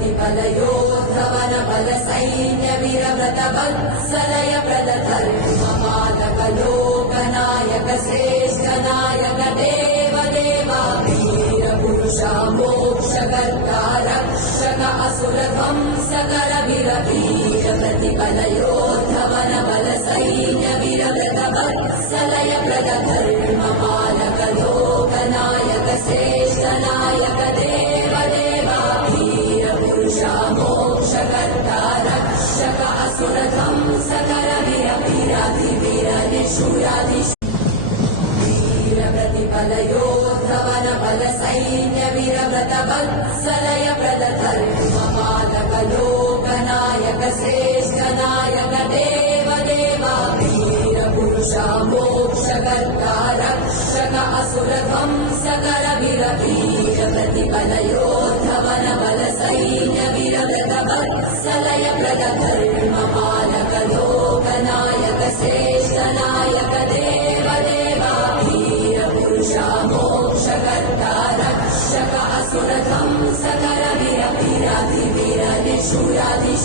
प्रतिफलयोद्धवन बल सैन्य वीरव्रत वत्सलय प्रदधर्मपालक लोकनायक श्रेष्ठ नायक देव देवा वीर पुरुषा मोक्षकर्ता रक्षक असुर ध्वंसकर वीर प्रतिफलयोद्धवन बल सैन्य वीरव्रत वत्सलय प्रदधर्मपालक लोकनायक श्रेष्ठ नायक देव देवा वीर पुरुषा मोक्षकर्ता रक्षक असुर ध्वंसकर वीर वीराधिवीर निशूराधि वीर प्रतिफलयोद्धवन बल सैन्य वीरव्रत वत्सलय प्रदधर्मपालक लोकनायक श्रेष्ठ नायक देव देवा वीर पुरुषा मोक्षकर्ता रक्षक असुर ध्वंसकर वीर प्रतिफलयोद्धवन बल सैन्य वीरव्रत वत्सलय प्रदधर्मपालक लोकनायक श्रेष्ठ नायक देव देवा वीर पुरुषा मोक्षकर्ता रक्षक असुर ध्वंसकर वीर वीराधिवीर निशूराधि